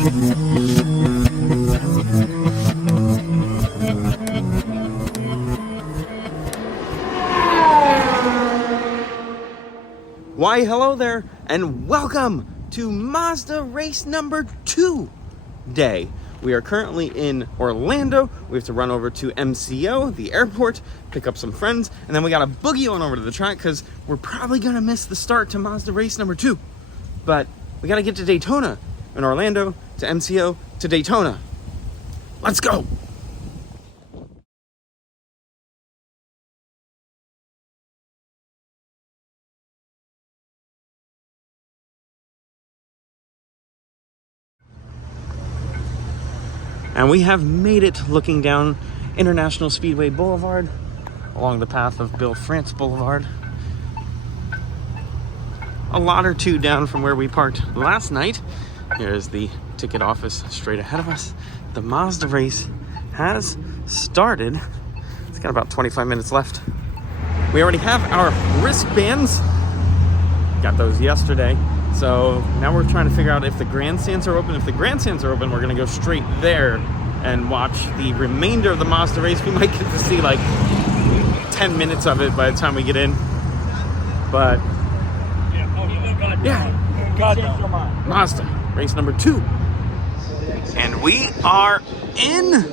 Why, hello there, and welcome to Mazda race number 2 day. We are currently in Orlando. We have to run over to MCO, the airport, pick up some friends, and then we gotta boogie on over to the track because we're probably gonna miss the start to Mazda race number 2. But we gotta get to Daytona, in Orlando, to MCO, to Daytona. Let's go! And we have made it looking down International Speedway Boulevard along the path of Bill France Boulevard. A lot or two down from where we parked last night. Here's the ticket office straight ahead of us. The Mazda race has started. It's got about 25 minutes left. We already have our wristbands. Got those yesterday. So now we're trying to figure out if the grandstands are open. If the grandstands are open, we're gonna go straight there and watch the remainder of the Mazda race. We might get to see like 10 minutes of it by the time we get in. But yeah, Mazda race number 2. And we are in.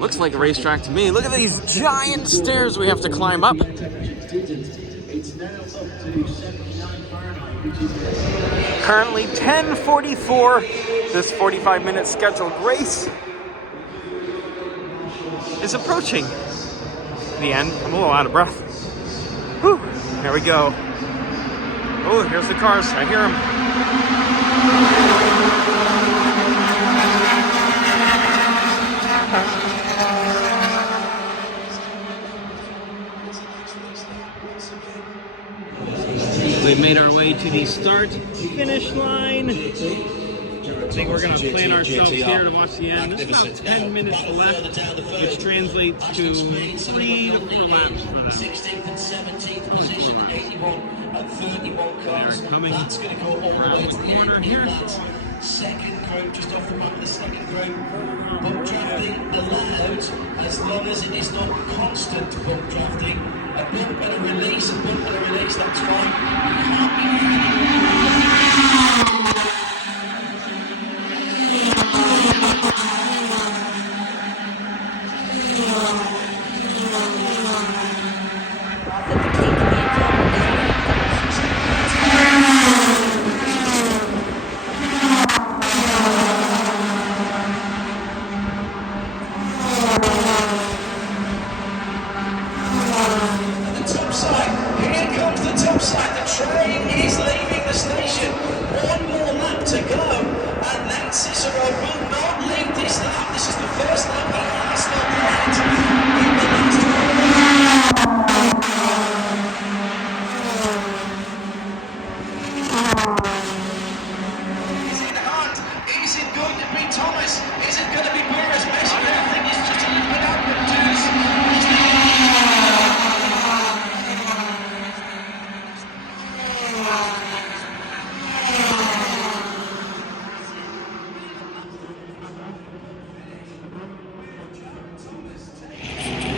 Looks like a racetrack to me. Look at these giant stairs we have to climb up. Currently 10:44, this 45-minute scheduled race is approaching the end. I'm a little out of breath. Whew, here we go. Oh, here's the cars, I hear them. We've made our way to the start-finish line. I think we're going to plan ourselves here to watch the end. There's about 10 minutes left, which translates to 3 to 4 laps for them. 16th and 17th position, 81 and 31 cars. That's going to go all the way to the end of that second group, just off the back of the second group. Bump drafting allowed, as long as it is not constant bump drafting. A bump and a release, that's fine.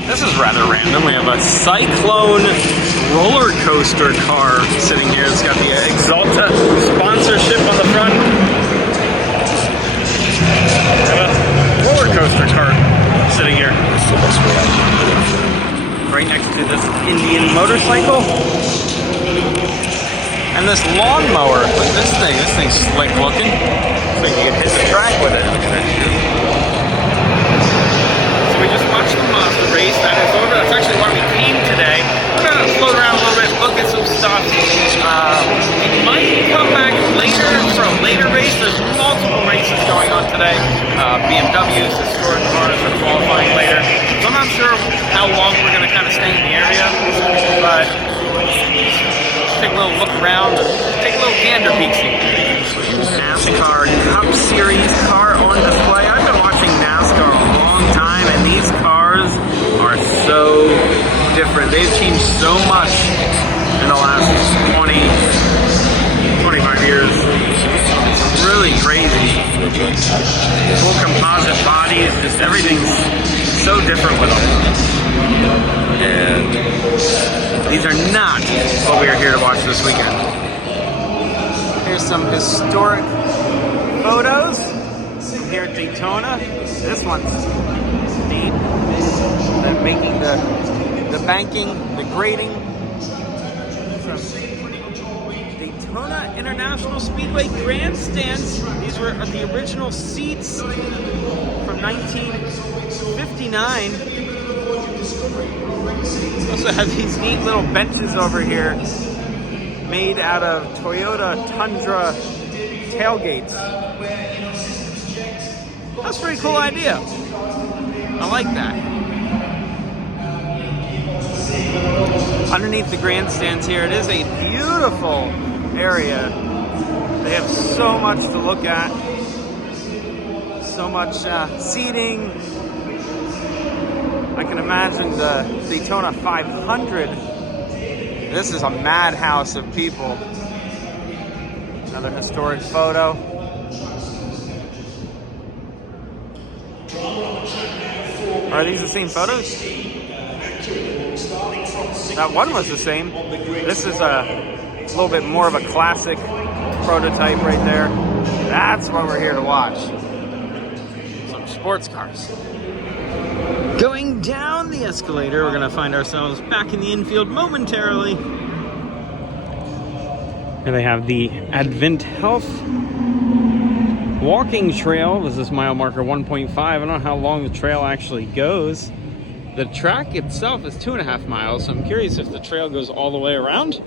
This is rather random. We have a Cyclone roller coaster car sitting here. It's got the Exalta sponsorship on the front. We have a roller coaster car sitting here. Right next to this Indian motorcycle. And this lawnmower. Look at this thing. This thing's slick looking. So you can hit the track with it. We just watched the Mazda race. That is over. That's actually why we came today. We're going to float around a little bit, look at some stuff. We might come back later for a later race. There's multiple races going on today. BMWs, historic cars are qualifying later. So I'm not sure how long we're going to kind of stay in the area, but take a little look around, take a little gander peek-see. NASCAR Cup Series car on display. I've been watching NASCAR a long time, and these cars are so different. They've changed so much in the last 20, 25 years. It's really crazy. Full composite bodies, just everything's so different with them. And these are not what we are here to watch this weekend. Here's some historic photos here at Daytona. This one's neat. They're making the banking, the grading from Daytona International Speedway grandstands. These were the original seats from 1959. Also have these neat little benches over here made out of Toyota Tundra tailgates. That's a pretty cool idea. I like that. Underneath the grandstands here, it is a beautiful area. They have so much to look at. So much seating. I can imagine the Daytona 500. This is a madhouse of people. Another historic photo. Are these the same photos? That one was the same. This is a little bit more of a classic prototype right there. That's what we're here to watch. Some sports cars. Going down the escalator, we're gonna find ourselves back in the infield momentarily. Here they have the Advent Health walking trail. This is mile marker 1.5. I don't know how long the trail actually goes. The track itself is 2.5 miles, so I'm curious if the trail goes all the way around.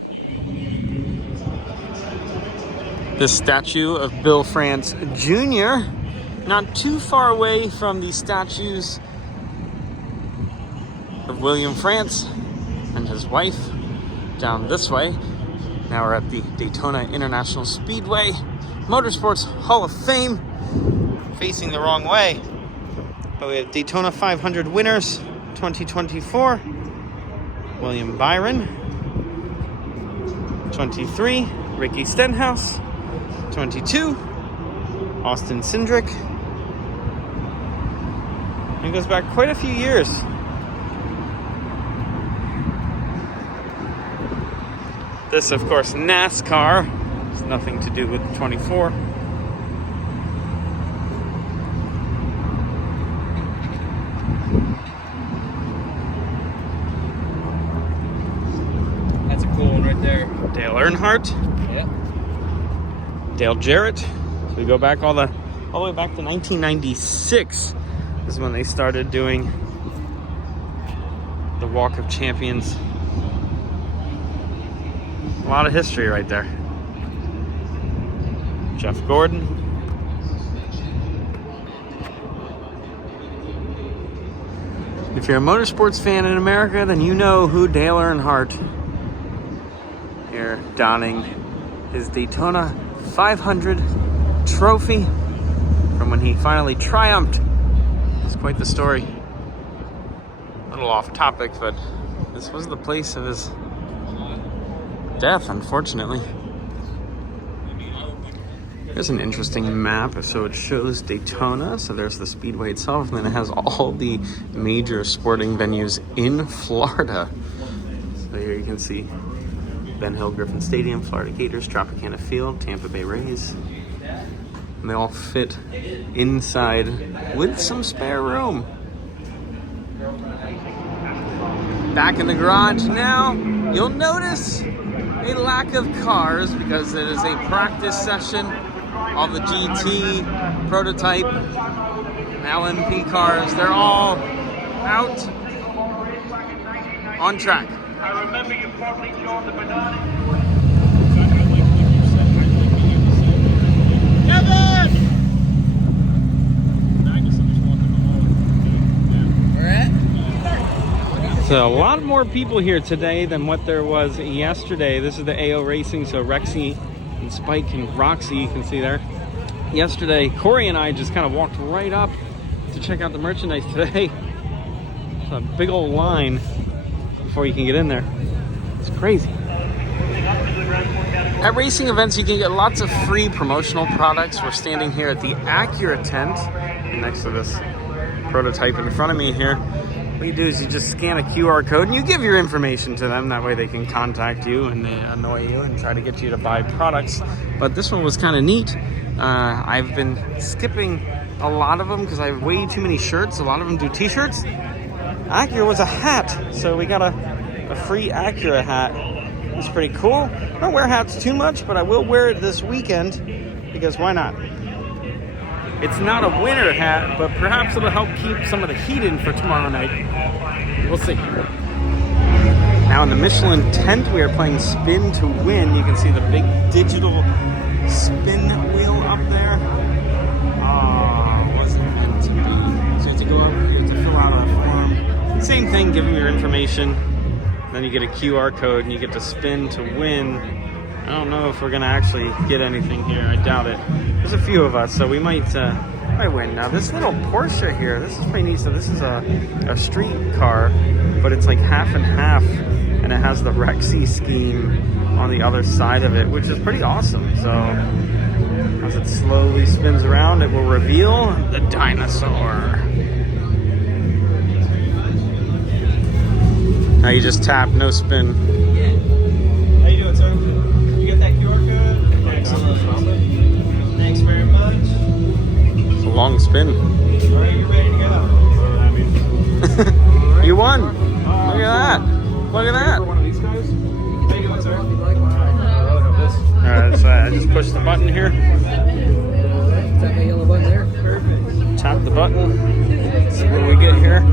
This statue of Bill France Jr., not too far away from the statues of William France and his wife down this way. Now we're at the Daytona International Speedway Motorsports Hall of Fame. Facing the wrong way, but we have Daytona 500 winners 2024. William Byron. 23, Ricky Stenhouse. 22, Austin Cindric. It goes back quite a few years. This, of course, NASCAR. It's nothing to do with 24. That's a cool one right there. Dale Earnhardt. Yeah. Dale Jarrett. So we go back all the way back to 1996 is when they started doing the Walk of Champions. A lot of history right there. Jeff Gordon. If you're a motorsports fan in America, then you know who Dale Earnhardt. Here, donning his Daytona 500 trophy from when he finally triumphed. It's quite the story. A little off topic, but this was the place of his death, unfortunately. Here's an interesting map. So it shows Daytona. So there's the speedway itself, and then it has all the major sporting venues in Florida. So here you can see Ben Hill Griffin Stadium, Florida Gators, Tropicana Field, Tampa Bay Rays. And they all fit inside with some spare room. Back in the garage now, you'll notice a lack of cars because it is a practice session. All the GT, prototype, LMP cars, they're all out on track. I remember you probably joined the banana. So a lot more people here today than what there was yesterday. This is the AO Racing, so Rexy and Spike and Roxy, you can see there. Yesterday, Corey and I just kind of walked right up to check out the merchandise. Today, it's a big old line before you can get in there. It's crazy. Moving up to the Grand Point category. At racing events, you can get lots of free promotional products. We're standing here at the Acura tent next to this prototype in front of me here. What you do is you just scan a QR code and you give your information to them. That way they can contact you and they annoy you and try to get you to buy products. But this one was kind of neat. I've been skipping a lot of them because I have way too many shirts. A lot of them do t-shirts. Acura was a hat, so we got a free Acura hat. It's pretty cool. I don't wear hats too much, but I will wear it this weekend because why not? It's not a winter hat, but perhaps it'll help keep some of the heat in for tomorrow night. We'll see. Now in the Michelin tent, we are playing Spin to Win. You can see the big digital spin wheel up there. Wasn't meant to be. So you have to go up, you have to fill out a form. Same thing, give them your information. Then you get a QR code and you get to spin to win. I don't know if we're gonna actually get anything here. I doubt it. There's a few of us, so we might win. Now this little Porsche here, this is pretty neat. So this is a street car, but it's like half and half, and it has the Rexy scheme on the other side of it, which is pretty awesome. So as it slowly spins around, it will reveal the dinosaur. Now you just tap, no spin. How you doing, sir? You got that QR code? Excellent. Thanks very much. It's a long spin. All right, you ready to go? You won. Look at that. Look at that. One of these guys? How you doing, sir? Alright, so I just push the button here. Tap the yellow button there. Perfect. Tap the button. See what we get here.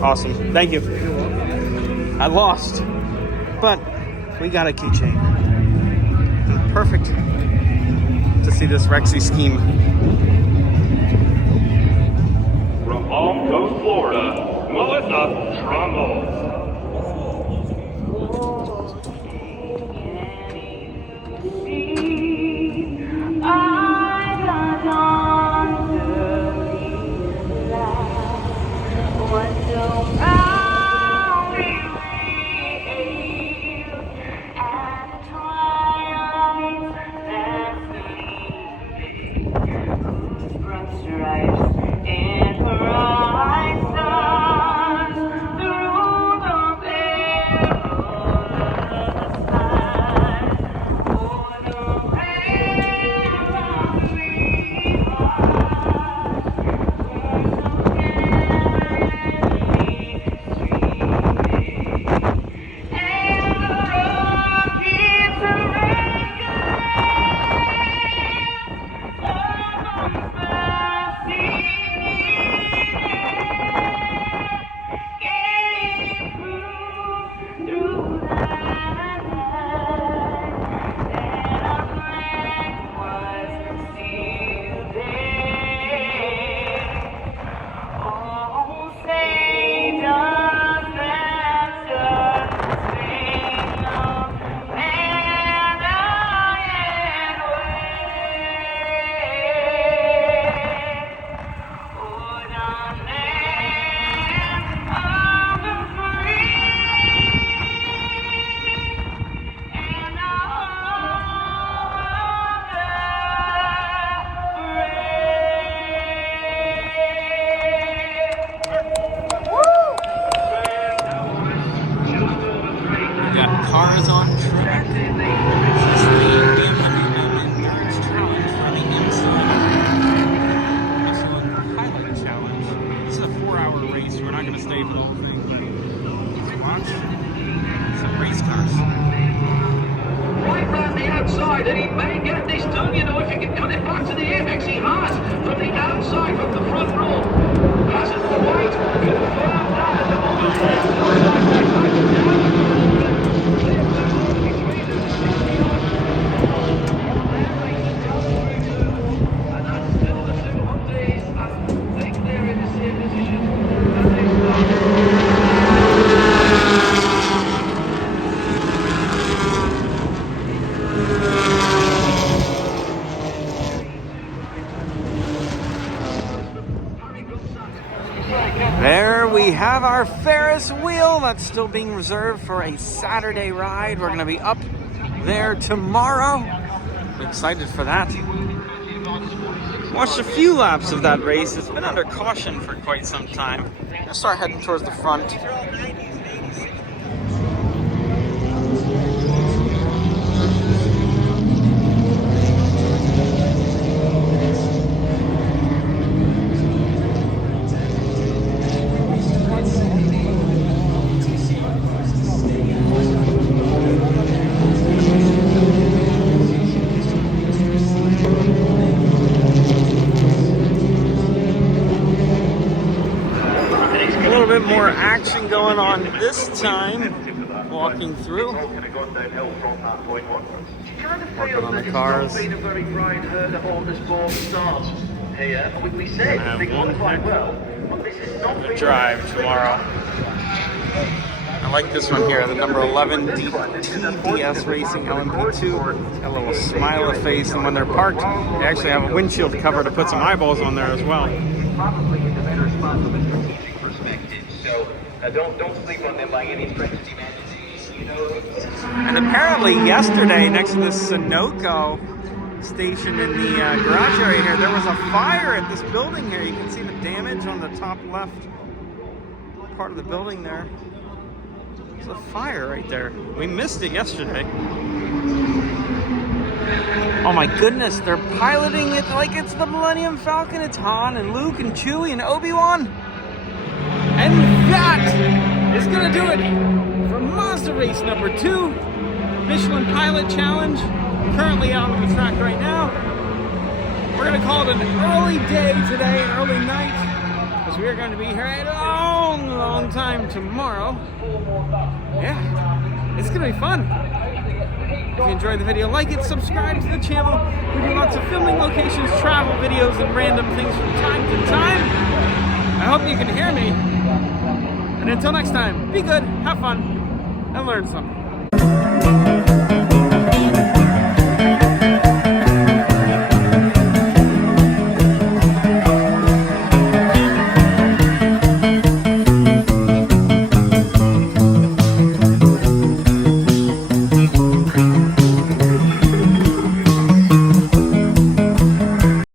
Awesome. Thank you. I lost, but we got a keychain. Perfect to see this Rexy scheme. From Palm Coast, Florida, Melissa Trumbull. Cars on track. This is the BMW Endurance Challenge for the Michelin Pilot Challenge. This is a 4-hour race. We're not going to stay for the whole thing, but let's watch some race cars. Right round the outside, and he may get this done, you know, if he can cut it back to the apex. He has, from the outside, from the front row. Has it the white, confirmed that at the moment. And that's still the two Hyundais, I think they're in the same position as they started. There we have our Ferris wheel. That's still being reserved for a Saturday ride. We're going to be up there tomorrow. I'm excited for that. Watched a few laps of that race. It's been under caution for quite some time. I'm going to start heading towards the front. More action going on this time. Walking through. Working on the cars. Been a very bright herd of all the sport stars here. We said they got quite well, but this is not the drive tomorrow. I like this one here, the number 11 TDS Racing LMP2. It's got a little smile of face, and when they're parked, they actually have a windshield cover to put some eyeballs on there as well. Probably in a better spot from a strategic perspective. So don't sleep on them by any stretch of the imagination. You know. And apparently yesterday, next to the Sunoco station in the garage area here, there was a fire at this building here. You can see the damage on the top left part of the building there. There's a fire right there. We missed it yesterday. Oh my goodness, they're piloting it like it's the Millennium Falcon. It's Han and Luke and Chewie and Obi-Wan. And that is gonna do it for Mazda race number 2. Michelin Pilot Challenge. Currently out on the track right now. We're gonna call it an early day today, an early night, because we are going to be here a long time tomorrow. Yeah, it's gonna be fun. If you enjoyed the video, like it, subscribe to the channel. We do lots of filming locations, travel videos, and random things from time to time. I hope you can hear me. And until next time, be good, have fun, and learn something.